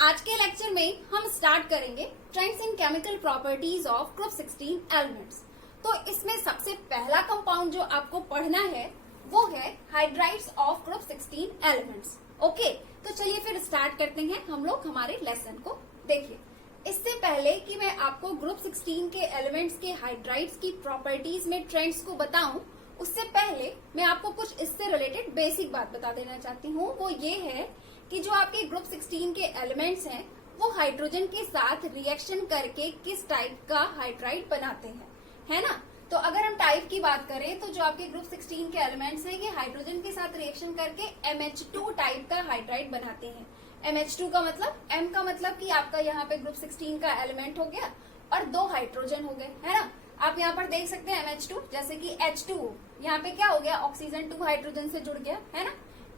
आज के लेक्चर में हम स्टार्ट करेंगे trends in chemical properties of group 16 elements. तो इसमें सबसे पहला कंपाउंड जो आपको पढ़ना है वो है hydrides of group 16 elements. Okay, तो चलिए फिर स्टार्ट करते हैं हम लोग हमारे लेसन को। देखिए, इससे पहले कि मैं आपको ग्रुप 16 के एलिमेंट्स के हाइड्राइड्स की प्रॉपर्टीज में ट्रेंड्स को बताऊं, उससे पहले मैं आपको कुछ इससे रिलेटेड बेसिक बात बता देना चाहती हूँ। वो ये है कि जो आपके ग्रुप 16 के एलिमेंट्स हैं वो हाइड्रोजन के साथ रिएक्शन करके किस टाइप का हाइड्राइड बनाते हैं, है ना। तो अगर हम टाइप की बात करें तो जो आपके ग्रुप 16 के एलिमेंट्स हैं ये हाइड्रोजन के साथ रिएक्शन करके MH2 टाइप का हाइड्राइड बनाते हैं। MH2 का मतलब, M का मतलब कि आपका यहाँ पे ग्रुप 16 का एलिमेंट हो गया और दो हाइड्रोजन हो गए, है ना। आप यहाँ पर देख सकते हैं MH2, जैसे कि H2 यहाँ पे क्या हो गया, ऑक्सीजन 2 हाइड्रोजन से जुड़ गया, है ना।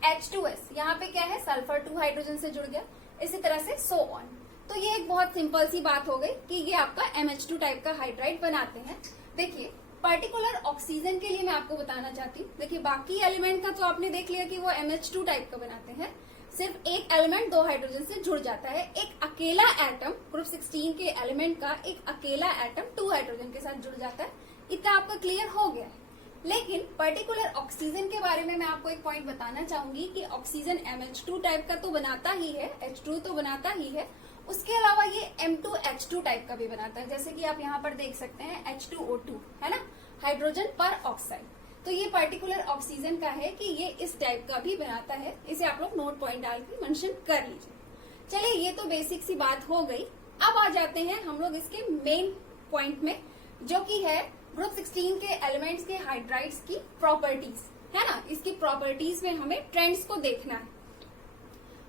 H2S यहाँ पे क्या है, सल्फर 2 हाइड्रोजन से जुड़ गया, इसी तरह से सो ऑन। तो ये एक बहुत सिंपल सी बात हो गई कि ये आपका MH2 टाइप का हाइड्राइड बनाते हैं। देखिए, पर्टिकुलर ऑक्सीजन के लिए मैं आपको बताना चाहती हूँ। देखिए, बाकी एलिमेंट का तो आपने देख लिया कि वो MH2 टाइप का बनाते हैं। सिर्फ एक एलिमेंट दो हाइड्रोजन से जुड़ जाता है। एक अकेला एटम ग्रुप 16 के एलिमेंट का एक अकेला एटम 2 हाइड्रोजन के साथ जुड़ जाता है। इतना आपका क्लियर हो गया है। लेकिन पर्टिकुलर ऑक्सीजन के बारे में मैं आपको एक पॉइंट बताना चाहूंगी कि ऑक्सीजन MH2 टाइप का तो बनाता ही है, H2 तो बनाता ही है, उसके अलावा ये M2H2 टाइप का भी बनाता है। जैसे कि आप यहाँ पर देख सकते हैं H2O2, है ना, हाइड्रोजन पर ऑक्साइड। तो ये पर्टिकुलर ऑक्सीजन का है कि ये इस टाइप का भी बनाता है। इसे आप लोग नोट पॉइंट डाल के मेंशन कर लीजिए। चलिए, ये तो बेसिक सी बात हो गई। अब आ जाते हैं हम लोग इसके मेन पॉइंट में, जो कि है ग्रुप 16 के एलिमेंट्स के हाइड्राइड्स की प्रॉपर्टीज, है ना। इसकी प्रॉपर्टीज में हमें ट्रेंड्स को देखना है।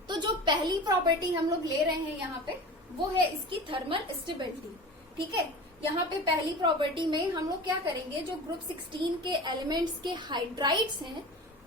तो जो पहली प्रॉपर्टी हम लोग ले रहे हैं यहाँ पे वो है इसकी थर्मल स्टेबिलिटी। ठीक है, यहाँ पे पहली प्रॉपर्टी में हम लोग क्या करेंगे, जो ग्रुप 16 के एलिमेंट्स के हाइड्राइड्स हैं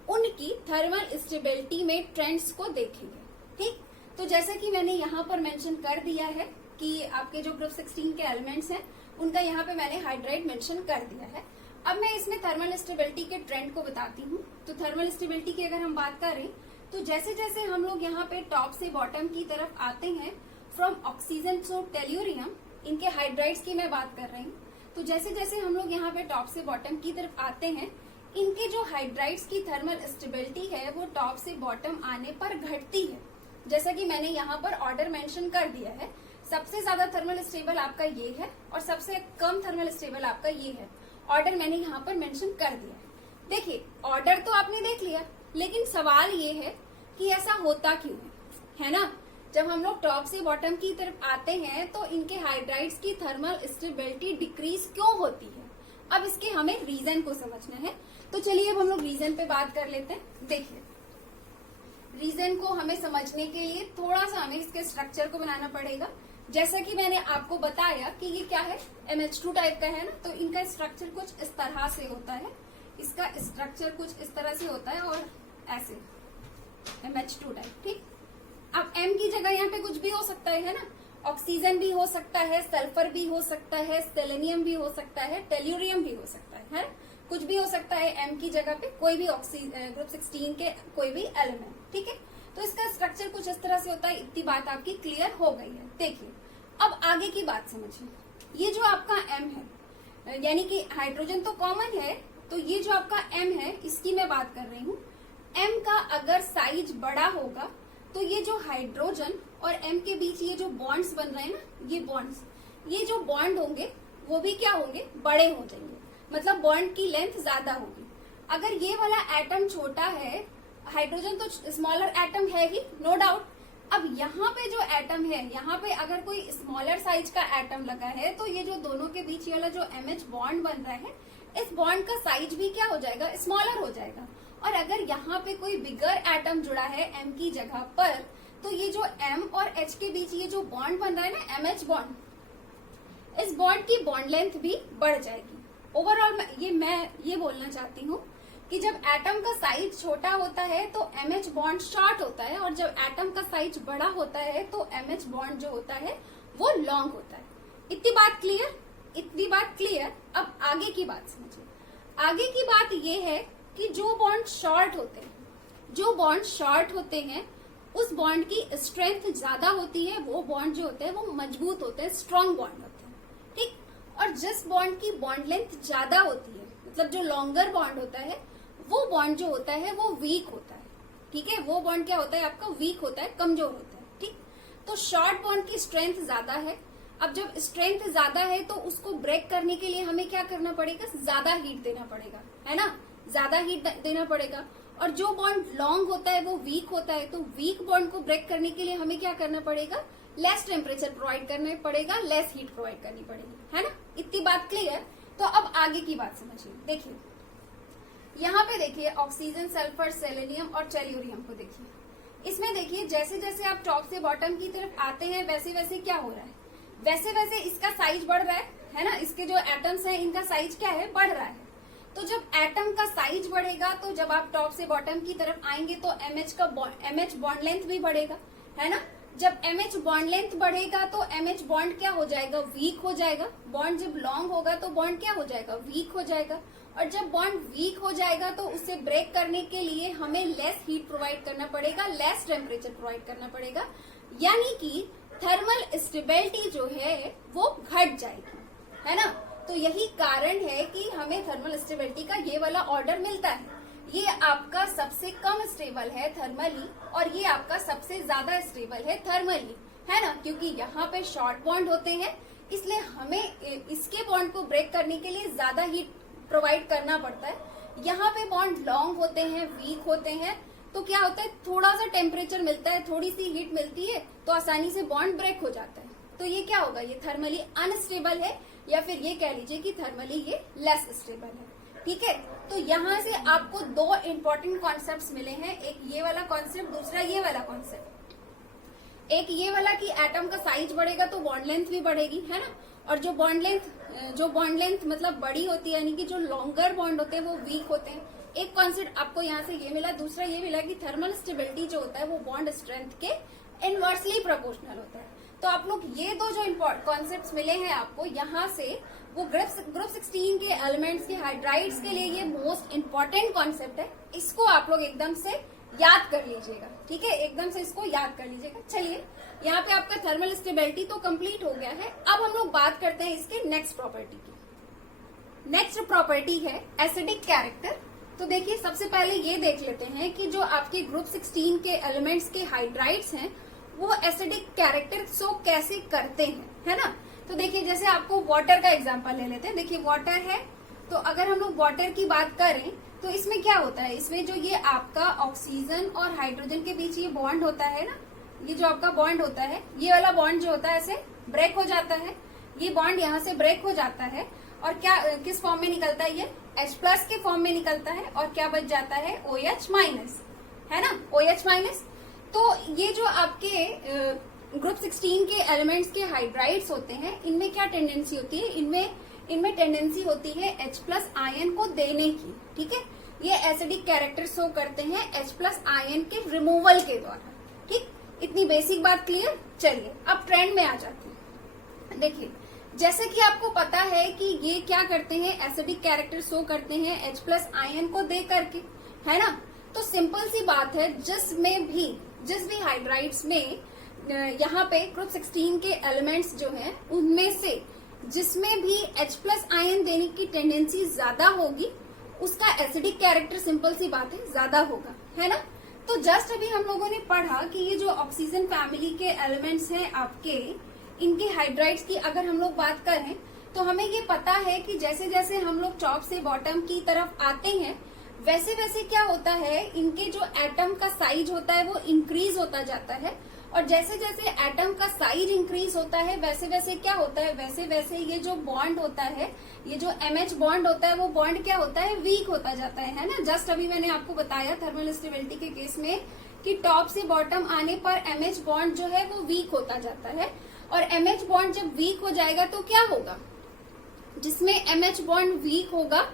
उनकी थर्मल स्टेबिलिटी में ट्रेंड्स को देखेंगे। ठीक, तो जैसे कि मैंने यहाँ पर मेंशन कर दिया है कि आपके जो ग्रुप 16 के एलिमेंट्स हैं उनका यहाँ पे मैंने हाइड्राइड मेंशन कर दिया है। अब मैं इसमें थर्मल स्टेबिलिटी के ट्रेंड को बताती हूँ। तो थर्मल स्टेबिलिटी की अगर हम बात करें तो जैसे जैसे हम लोग यहाँ पे टॉप से बॉटम की तरफ आते हैं, फ्रॉम ऑक्सीजन टू टेल्यूरियम, इनके हाइड्राइड्स की मैं बात कर रही हूँ। तो जैसे जैसे हम लोग यहाँ पे टॉप से बॉटम की तरफ आते हैं, इनके जो हाइड्राइड्स की थर्मल स्टेबिलिटी है वो टॉप से बॉटम आने पर घटती है। जैसा कि मैंने यहाँ पर ऑर्डर मेंशन कर दिया है, सबसे ज्यादा थर्मल स्टेबल आपका ये है और सबसे कम थर्मल स्टेबल आपका ये है। ऑर्डर मैंने यहाँ पर मेंशन कर दिया है। देखिए, ऑर्डर तो आपने देख लिया, लेकिन सवाल ये है कि ऐसा होता क्यों है ना। जब हम लोग टॉप से बॉटम की तरफ आते हैं तो इनके हाइड्राइड्स की थर्मल स्टेबिलिटी डिक्रीज क्यों होती है। अब इसके हमें रीजन को समझना है। तो चलिए अब हम लोग रीजन पे बात कर लेते हैं। देखिए, रीजन को हमें समझने के लिए थोड़ा सा हमें इसके स्ट्रक्चर को बनाना पड़ेगा। जैसा कि मैंने आपको बताया कि ये क्या है, MH2 टाइप का है ना, तो इनका स्ट्रक्चर कुछ इस तरह से होता है। इसका स्ट्रक्चर कुछ इस तरह से होता है और ऐसे MH2 टाइप। ठीक, अब M की जगह यहाँ पे कुछ भी हो सकता है ना, ऑक्सीजन भी हो सकता है, सल्फर भी हो सकता है, सेलेनियम भी हो सकता है, टेल्यूरियम भी हो सकता है, कुछ भी हो सकता है M की जगह पे, कोई भी ग्रुप 16 के कोई भी एलिमेंट। ठीक है, तो इसका स्ट्रक्चर कुछ इस तरह से होता है। इतनी बात आपकी क्लियर हो गई है। देखिए, अब आगे की बात समझिए। ये जो आपका M है, यानी कि हाइड्रोजन तो कॉमन है, तो ये जो आपका M है इसकी मैं बात कर रही हूँ। M का अगर साइज बड़ा होगा तो ये जो हाइड्रोजन और M के बीच ये जो बॉन्ड्स बन रहे हैं ना, ये जो बॉन्ड होंगे वो भी क्या होंगे, बड़े हो जाएंगे, मतलब बॉन्ड की लेंथ ज्यादा होगी। अगर ये वाला एटम छोटा है, हाइड्रोजन तो स्मॉलर एटम है ही, नो डाउट। अब यहाँ पे जो एटम है, यहाँ पे अगर कोई स्मॉलर साइज का एटम लगा है तो ये जो दोनों के बीच वाला जो MH बॉन्ड बन रहा है, इस बॉन्ड का साइज भी क्या हो जाएगा, स्मॉलर हो जाएगा। और अगर यहाँ पे कोई बिगर एटम जुड़ा है M की जगह पर, तो ये जो M और H के बीच ये जो बॉन्ड बन रहा है ना, MH बॉन्ड, इस बॉन्ड की बॉन्ड लेंथ भी बढ़ जाएगी। ओवरऑल मैं ये बोलना चाहती हूँ कि जब एटम का साइज छोटा होता है तो MH बॉन्ड शॉर्ट होता है, और जब एटम का साइज बड़ा होता है तो MH बॉन्ड जो होता है वो लॉन्ग होता है। इतनी बात क्लियर। अब आगे की बात समझिए। आगे की बात ये है कि जो बॉन्ड शॉर्ट होते हैं उस बॉन्ड की स्ट्रेंथ ज्यादा होती है, वो बॉन्ड जो होते हैं वो मजबूत होते हैं, स्ट्रॉन्ग बॉन्ड होते हैं, ठीक। और जिस बॉन्ड की बॉन्ड लेंथ ज्यादा होती है, मतलब जो लॉन्गर बॉन्ड होता है, वो बॉन्ड जो होता है वो वीक होता है, ठीक है। वो बॉन्ड क्या होता है आपका, वीक होता है, कमजोर होता है, ठीक। तो शॉर्ट बॉन्ड की स्ट्रेंथ ज्यादा है। अब जब स्ट्रेंथ ज्यादा है तो उसको ब्रेक करने के लिए हमें क्या करना पड़ेगा, ज्यादा हीट देना पड़ेगा, है ना, ज्यादा हीट देना पड़ेगा। और जो बॉन्ड लॉन्ग होता है वो वीक होता है, तो वीक बॉन्ड को ब्रेक करने के लिए हमें क्या करना पड़ेगा, लेस टेम्परेचर प्रोवाइड करना पड़ेगा, लेस हीट प्रोवाइड करनी पड़ेगी, है ना। इतनी बात क्लियर। तो अब आगे की बात समझिए। देखिए यहाँ पे देखिए ऑक्सीजन, सल्फर, सेलेनियम और टेल्यूरियम को देखिए। इसमें देखिए जैसे जैसे आप टॉप से बॉटम की तरफ आते हैं वैसे वैसे क्या हो रहा है, वैसे वैसे इसका साइज बढ़ रहा है ना। इसके जो एटम्स हैं इनका साइज क्या है, बढ़ रहा है। तो जब एटम का साइज बढ़ेगा तो जब आप टॉप से बॉटम की तरफ आएंगे तो एमएच बॉन्ड लेंथ भी बढ़ेगा, है ना। जब एमएच बॉन्ड लेंथ बढ़ेगा तो एमएच बॉन्ड क्या हो जाएगा, वीक हो जाएगा। बॉन्ड जब लॉन्ग होगा तो बॉन्ड क्या हो जाएगा, वीक हो जाएगा। और जब बॉन्ड वीक हो जाएगा तो उसे ब्रेक करने के लिए हमें लेस हीट प्रोवाइड करना पड़ेगा, लेस टेम्परेचर प्रोवाइड करना पड़ेगा, यानी कि थर्मल स्टेबिलिटी जो है वो घट जाएगी, है ना। तो यही कारण है कि हमें थर्मल स्टेबिलिटी का ये वाला ऑर्डर मिलता है। ये आपका सबसे कम स्टेबल है थर्मली और ये आपका सबसे ज्यादा स्टेबल है थर्मली, है ना। क्योंकि यहाँ पे शॉर्ट बॉन्ड होते हैं इसलिए हमें इसके बॉन्ड को ब्रेक करने के लिए ज्यादा हीट प्रोवाइड करना पड़ता है। यहाँ पे बॉन्ड लॉन्ग होते हैं, वीक होते हैं, तो क्या होता है, थोड़ा सा टेम्परेचर मिलता है, थोड़ी सी हीट मिलती है तो आसानी से बॉन्ड ब्रेक हो जाता है। तो ये क्या होगा, ये थर्मली अनस्टेबल है, या फिर ये कह लीजिए कि थर्मली ये लेस स्टेबल है, ठीक है। तो यहाँ से आपको दो इम्पोर्टेंट कॉन्सेप्ट्स मिले हैं, एक ये वाला कॉन्सेप्ट, दूसरा ये वाला कॉन्सेप्ट। एक ये वाला कि एटम का साइज बढ़ेगा तो बॉन्ड लेंथ भी बढ़ेगी, है ना। और जो बॉन्ड लेंथ मतलब बड़ी होती है, यानी कि जो लॉन्गर बॉन्ड होते हैं वो वीक होते हैं। एक कॉन्सेप्ट आपको यहाँ से ये मिला। दूसरा ये मिला कि थर्मल स्टेबिलिटी जो होता है वो बॉन्ड स्ट्रेंथ के इनवर्सली प्रोपोर्शनल होता है। तो आप लोग ये दो जो कॉन्सेप्ट्स मिले हैं आपको यहाँ से, वो ग्रुप 16 के एलिमेंट्स के हाइड्राइड्स के लिए ये मोस्ट इम्पोर्टेंट कॉन्सेप्ट है। इसको आप लोग एकदम से याद कर लीजिएगा, ठीक है, एकदम से इसको याद कर लीजिएगा। चलिए यहाँ पे आपका थर्मल स्टेबिलिटी तो कंप्लीट हो गया है। अब हम लोग बात करते हैं इसके नेक्स्ट प्रॉपर्टी की। नेक्स्ट प्रॉपर्टी है एसिडिक कैरेक्टर। तो देखिए सबसे पहले ये देख लेते हैं कि जो आपके ग्रुप 16 के एलिमेंट्स के हाइड्राइड्स हैं वो एसिडिक कैरेक्टर शो कैसे करते हैं, है ना। तो देखिए जैसे आपको वाटर का एग्जांपल ले लेते हैं। देखिए वाटर है, तो अगर हम लोग वाटर की बात करें तो इसमें क्या होता है, इसमें जो ये आपका ऑक्सीजन और हाइड्रोजन के बीच ये बॉन्ड होता है ना, ये जो आपका बॉन्ड होता है, ये वाला बॉन्ड जो होता है ऐसे ब्रेक हो जाता है। ये बॉन्ड यहाँ से ब्रेक हो जाता है और क्या किस फॉर्म में निकलता है, ये H+ के फॉर्म में निकलता है और क्या बच जाता है, OH-, है ना, OH-। तो ये जो आपके ग्रुप 16 के एलिमेंट्स के हाइड्राइड्स होते हैं, इनमें क्या टेंडेंसी होती है, इनमें टेंडेंसी होती है H+ आयन को देने की, ठीक है। ये एसिडिक कैरेक्टर शो करते हैं H+ आयन के रिमूवल के द्वारा, ठीक। इतनी बेसिक बात क्लियर। चलिए अब ट्रेंड में आ जाते हैं। देखिए जैसे कि आपको पता है कि ये क्या करते हैं, एसिडिक कैरेक्टर शो करते हैं H+ आयन को दे करके, है ना। तो सिंपल सी बात है, जिस भी हाइड्राइड्स में यहाँ पे ग्रुप 16 के एलिमेंट्स जो हैं उनमें से जिसमें भी H+ आयन देने की टेंडेंसी ज्यादा होगी उसका एसिडिक कैरेक्टर सिंपल सी बात है ज्यादा होगा, है ना। तो जस्ट अभी हम लोगों ने पढ़ा कि ये जो ऑक्सीजन फैमिली के एलिमेंट्स हैं आपके, इनके हाइड्राइड्स की अगर हम लोग बात करें तो हमें ये पता है कि जैसे जैसे हम लोग टॉप से बॉटम की तरफ आते हैं वैसे वैसे क्या होता है, इनके जो एटम का साइज होता है वो इंक्रीज होता जाता है। और जैसे जैसे एटम का साइज इंक्रीज होता है वैसे वैसे क्या होता है, वैसे वैसे ये जो बॉन्ड होता है, ये जो MH बॉन्ड होता है वो बॉन्ड क्या होता है, वीक होता जाता है ना। जस्ट अभी मैंने आपको बताया थर्मल स्टेबिलिटी के केस में कि टॉप से बॉटम आने पर MH बॉन्ड जो है वो वीक होता जाता है। और MH बॉन्ड जब वीक हो जाएगा तो क्या होगा, जिसमें MH बॉन्ड वीक होगा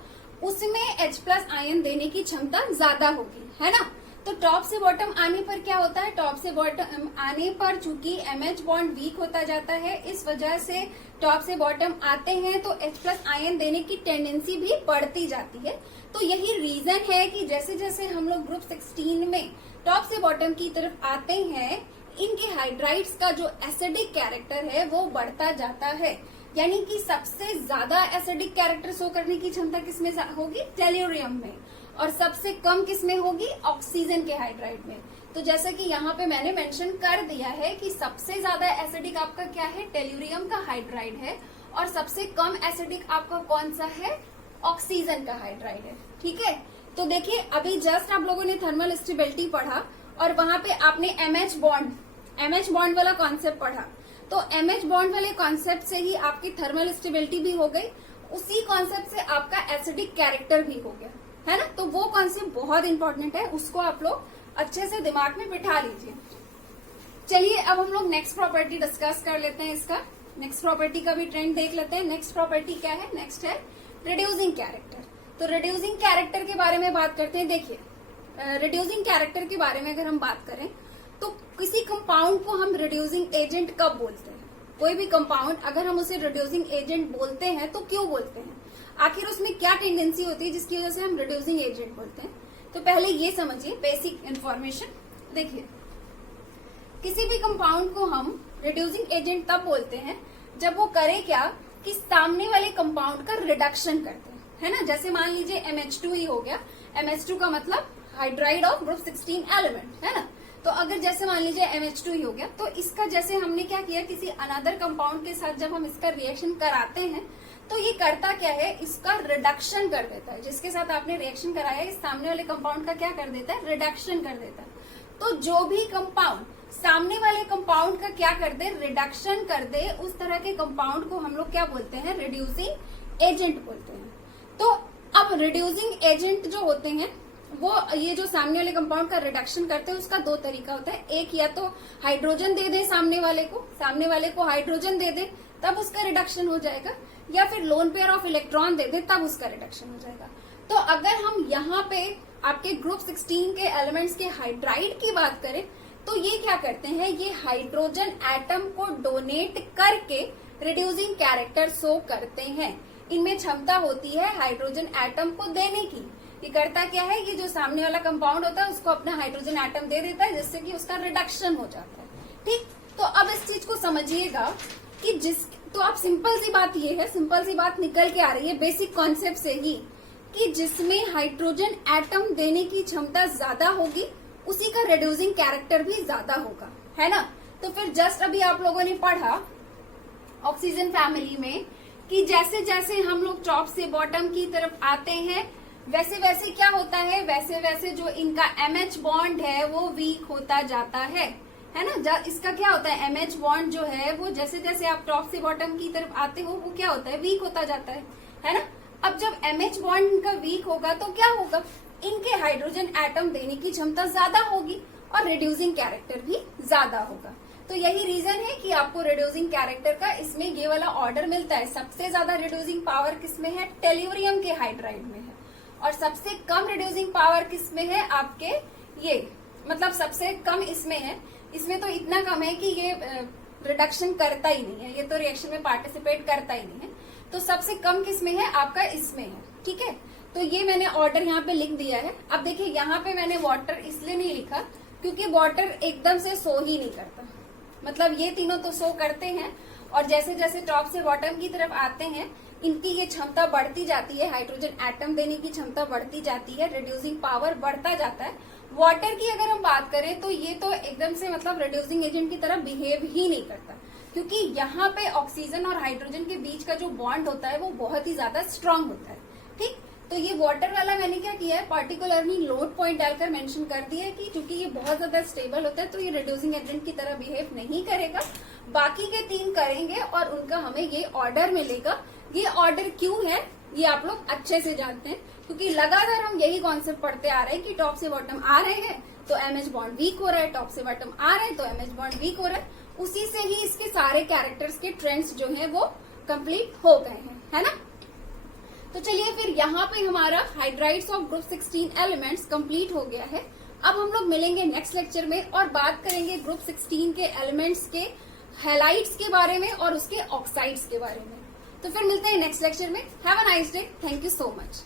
उसमें H+ आयन देने की क्षमता ज्यादा होगी, है ना। तो टॉप से बॉटम आने पर क्या होता है, टॉप से बॉटम आने पर चूंकि MH बॉन्ड वीक होता जाता है, इस वजह से टॉप से बॉटम आते हैं तो H+ आयन देने की टेंडेंसी भी बढ़ती जाती है। तो यही रीजन है कि जैसे जैसे हम लोग ग्रुप 16 में टॉप से बॉटम की तरफ आते हैं, इनके हाइड्राइड्स का जो एसिडिक कैरेक्टर है वो बढ़ता जाता है। यानी कि सबसे ज्यादा एसिडिक कैरेक्टर शो करने की क्षमता किसमें होगी? टेल्यूरियम में। और सबसे कम किसमें होगी? ऑक्सीजन के हाइड्राइड में। तो जैसा कि यहाँ पे मैंने मेंशन कर दिया है कि सबसे ज्यादा एसिडिक आपका क्या है? टेल्यूरियम का हाइड्राइड है। और सबसे कम एसिडिक आपका कौन सा है? ऑक्सीजन का हाइड्राइड है। ठीक है, तो देखिए अभी जस्ट आप लोगों ने थर्मल स्टेबिलिटी पढ़ा और वहां पे आपने एमएच बॉन्ड वाला कॉन्सेप्ट पढ़ा। तो एमएच बॉन्ड वाले कॉन्सेप्ट से ही आपकी थर्मल स्टेबिलिटी भी हो गई, उसी कॉन्सेप्ट से आपका एसिडिक कैरेक्टर भी हो गया, है ना। तो वो कॉन्सेप्ट बहुत इंपॉर्टेंट है, उसको आप लोग अच्छे से दिमाग में बिठा लीजिए। चलिए अब हम लोग नेक्स्ट प्रॉपर्टी डिस्कस कर लेते हैं। इसका नेक्स्ट प्रॉपर्टी का भी ट्रेंड देख लेते हैं। नेक्स्ट प्रॉपर्टी क्या है? नेक्स्ट है रिड्यूसिंग कैरेक्टर। तो रिड्यूसिंग कैरेक्टर के बारे में बात करते हैं। देखिए रिड्यूसिंग कैरेक्टर के बारे में अगर हम बात करें तो किसी कंपाउंड को हम रिड्यूसिंग एजेंट कब बोलते हैं? कोई भी कंपाउंड अगर हम उसे रिड्यूसिंग एजेंट बोलते हैं तो क्यों बोलते हैं? आखिर उसमें क्या टेंडेंसी होती है जिसकी वजह से हम रिड्यूसिंग एजेंट बोलते हैं? तो पहले ये समझिए बेसिक इंफॉर्मेशन। देखिए किसी भी कंपाउंड को हम रिड्यूसिंग एजेंट तब बोलते हैं जब वो करे क्या कि सामने वाले कंपाउंड का रिडक्शन करते हैं, है ना। जैसे मान लीजिए MH2 ही हो गया। MH2 का मतलब हाइड्राइड ऑफ ग्रुप 16 एलिमेंट, है ना। तो अगर जैसे मान लीजिए MH2 ही हो गया, तो इसका जैसे हमने क्या किया, किसी अनदर कंपाउंड के साथ जब हम इसका रिएक्शन कराते हैं तो ये करता क्या है? इसका रिडक्शन कर देता है। जिसके साथ आपने रिएक्शन कराया है, इस सामने वाले कंपाउंड का क्या कर देता है? रिडक्शन कर देता है। तो जो भी कंपाउंड सामने वाले कंपाउंड का क्या कर दे? रिडक्शन कर दे, उस तरह के कंपाउंड को हम लोग क्या बोलते हैं? रिड्यूसिंग एजेंट बोलते हैं। तो अब रिड्यूसिंग एजेंट जो होते हैं वो ये जो सामने वाले कंपाउंड का रिडक्शन करते हैं उसका दो तरीका होता है। एक या तो हाइड्रोजन दे दे सामने वाले को हाइड्रोजन दे दे तब उसका रिडक्शन हो जाएगा, या फिर लोन पेयर ऑफ इलेक्ट्रॉन दे दे तब उसका रिडक्शन हो जाएगा। तो अगर हम यहाँ पे आपके ग्रुप 16 के एलिमेंट्स के हाइड्राइड की बात करें तो ये क्या करते हैं? ये हाइड्रोजन एटम को डोनेट करके रिड्यूसिंग कैरेक्टर शो करते हैं। इनमें क्षमता होती है हाइड्रोजन एटम को देने की। ये करता क्या है? ये जो सामने वाला कंपाउंड होता है उसको अपना हाइड्रोजन एटम दे देता है, जिससे कि उसका रिडक्शन हो जाता है। ठीक, तो अब इस चीज को समझिएगा कि तो आप सिंपल सी बात ये है, सिंपल सी बात निकल के आ रही है बेसिक कॉन्सेप्ट से ही, कि जिसमें हाइड्रोजन एटम देने की क्षमता ज्यादा होगी उसी का रिड्यूसिंग कैरेक्टर भी ज्यादा होगा, है ना। तो फिर जस्ट अभी आप लोगों ने पढ़ा ऑक्सीजन फैमिली में कि जैसे जैसे हम लोग टॉप से बॉटम की तरफ आते हैं वैसे वैसे क्या होता है? वैसे वैसे जो इनका MH बॉन्ड है वो वीक होता जाता है ना। इसका क्या होता है? MH बॉन्ड जो है वो जैसे जैसे आप टॉप से बॉटम की तरफ आते हो वो क्या होता है? वीक होता जाता है ना। अब जब MH बॉन्ड इनका वीक होगा तो क्या होगा? इनके हाइड्रोजन एटम देने की क्षमता ज्यादा होगी और रिड्यूसिंग कैरेक्टर भी ज्यादा होगा। तो यही रीजन है कि आपको रिड्यूसिंग कैरेक्टर का इसमें ये वाला ऑर्डर मिलता है। सबसे ज्यादा रिड्यूसिंग पावर किसमें है? टेल्यूरियम के हाइड्राइड में है। और सबसे कम रिड्यूसिंग पावर किसमें है? आपके ये मतलब सबसे कम इसमें है। इसमें तो इतना कम है कि ये रिडक्शन करता ही नहीं है, ये तो रिएक्शन में पार्टिसिपेट करता ही नहीं है। तो सबसे कम किसमें है? आपका इसमें है। ठीक है, तो ये मैंने ऑर्डर यहाँ पे लिख दिया है। अब देखिए यहाँ पे मैंने वाटर इसलिए नहीं लिखा क्योंकि वाटर एकदम से शो ही नहीं करता। मतलब ये तीनों तो शो करते हैं और जैसे जैसे टॉप से बॉटम की तरफ आते हैं इनकी ये क्षमता बढ़ती जाती है, हाइड्रोजन एटम देने की क्षमता बढ़ती जाती है, रिड्यूसिंग पावर बढ़ता जाता है। वाटर की अगर हम बात करें तो ये तो एकदम से मतलब रिड्यूसिंग एजेंट की तरह बिहेव ही नहीं करता, क्योंकि यहाँ पे ऑक्सीजन और हाइड्रोजन के बीच का जो बॉन्ड होता है वो बहुत ही ज्यादा स्ट्रांग होता है। ठीक, तो ये वाटर वाला मैंने क्या किया है, पर्टिकुलरली लोड पॉइंट डालकर मेंशन कर दिया है कि क्योंकि ये बहुत ज्यादा स्टेबल होता है तो ये रिड्यूसिंग एजेंट की तरह बिहेव नहीं करेगा। बाकी के तीन करेंगे और उनका हमें ये ऑर्डर मिलेगा। ये ऑर्डर क्यों है ये आप लोग अच्छे से जानते हैं, क्योंकि लगातार हम यही कॉन्सेप्ट पढ़ते आ रहे हैं कि टॉप से बॉटम आ रहे हैं तो एमएच बॉन्ड वीक हो रहा है, टॉप से बॉटम आ रहे हैं तो एमएच बॉन्ड वीक हो रहा है। उसी से ही इसके सारे कैरेक्टर्स के ट्रेंड्स जो हैं वो कंप्लीट हो गए हैं, है ना। तो चलिए फिर यहाँ पे हमारा hydrides of group 16 elements complete हो गया है। अब हम लोग मिलेंगे नेक्स्ट लेक्चर में और बात करेंगे ग्रुप 16 के एलिमेंट्स के हैलाइड्स के बारे में और उसके ऑक्साइड्स के बारे में। तो फिर मिलते हैं नेक्स्ट लेक्चर में। Have a nice day, thank you so much.